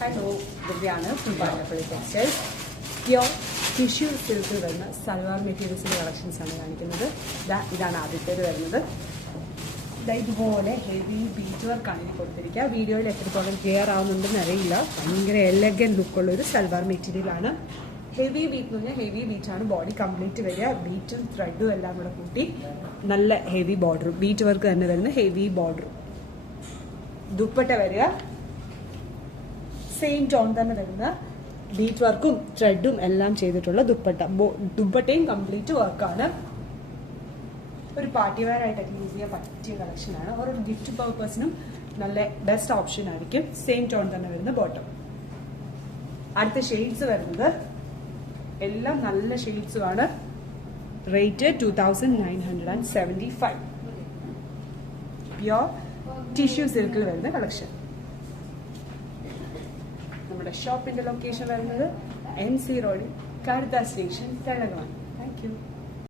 Hello, ദിവ്യാണ് from Palappally textiles. Pure tissue സിൽക്കിൽ വരുന്ന സൽവാർ മെറ്റീരിയൽസിൻ്റെ കളക്ഷൻസ് ആണ് കാണിക്കുന്നത്. ഇതാണ് ആദ്യത്തേത് വരുന്നത്. ഇതുപോലെ ഹെവി ബീച്ച് വർക്കാണ് ഇനി കൊടുത്തിരിക്കുക. വീഡിയോയിൽ എത്രത്തോളം ക്ലിയർ ആവുന്നുണ്ടെന്ന് അറിയില്ല. ഭയങ്കര എലഗൻ ലുക്കുള്ളൊരു സൽവാർ മെറ്റീരിയലാണ്. ഹെവി ബീറ്റ് എന്ന് പറഞ്ഞാൽ ഹെവി ബീറ്റാണ് ബോഡി കംപ്ലീറ്റ് വരിക. ബീറ്റും ത്രെഡും എല്ലാം കൂടെ കൂട്ടി നല്ല ഹെവി ബോർഡറും ബീറ്റ് വർക്ക് തന്നെ വരുന്ന ഹെവി ബോർഡറും. ദുപ്പട്ട വരിക സെയിം ടോൺ തന്നെ വരുന്ന ബീറ്റ് വർക്കും ത്രെഡും എല്ലാം ചെയ്തിട്ടുള്ള ദുപ്പട്ട. ദുപ്പട്ടയും കംപ്ലീറ്റ് വർക്കാണ്. ഒരു പാർട്ടി വെയർ ആയിട്ടൊക്കെ യൂസ് ചെയ്യാൻ പറ്റിയ കളക്ഷനാണ്. ഒരു ഗിഫ്റ്റ് പർപ്പസിനും നല്ല ബെസ്റ്റ് ഓപ്ഷൻ ആയിരിക്കും. സെയിം ടോൺ തന്നെ വരുന്ന ബോട്ടം. അടുത്ത ഷെയ്ഡ്സ് വരുന്നത് എല്ലാം നല്ല ഷെയ്ഡ്സുമാണ്. റേറ്റ് 2975. പ്യോർ ടിഷ്യൂ സിൽക്കിൽ വരുന്ന കളക്ഷൻ. നമ്മുടെ ഷോപ്പിന്റെ ലൊക്കേഷൻ വരുന്നത് NC റോഡിൽ കരുത സ്റ്റേഷൻ, തെലങ്കാന. Thank U.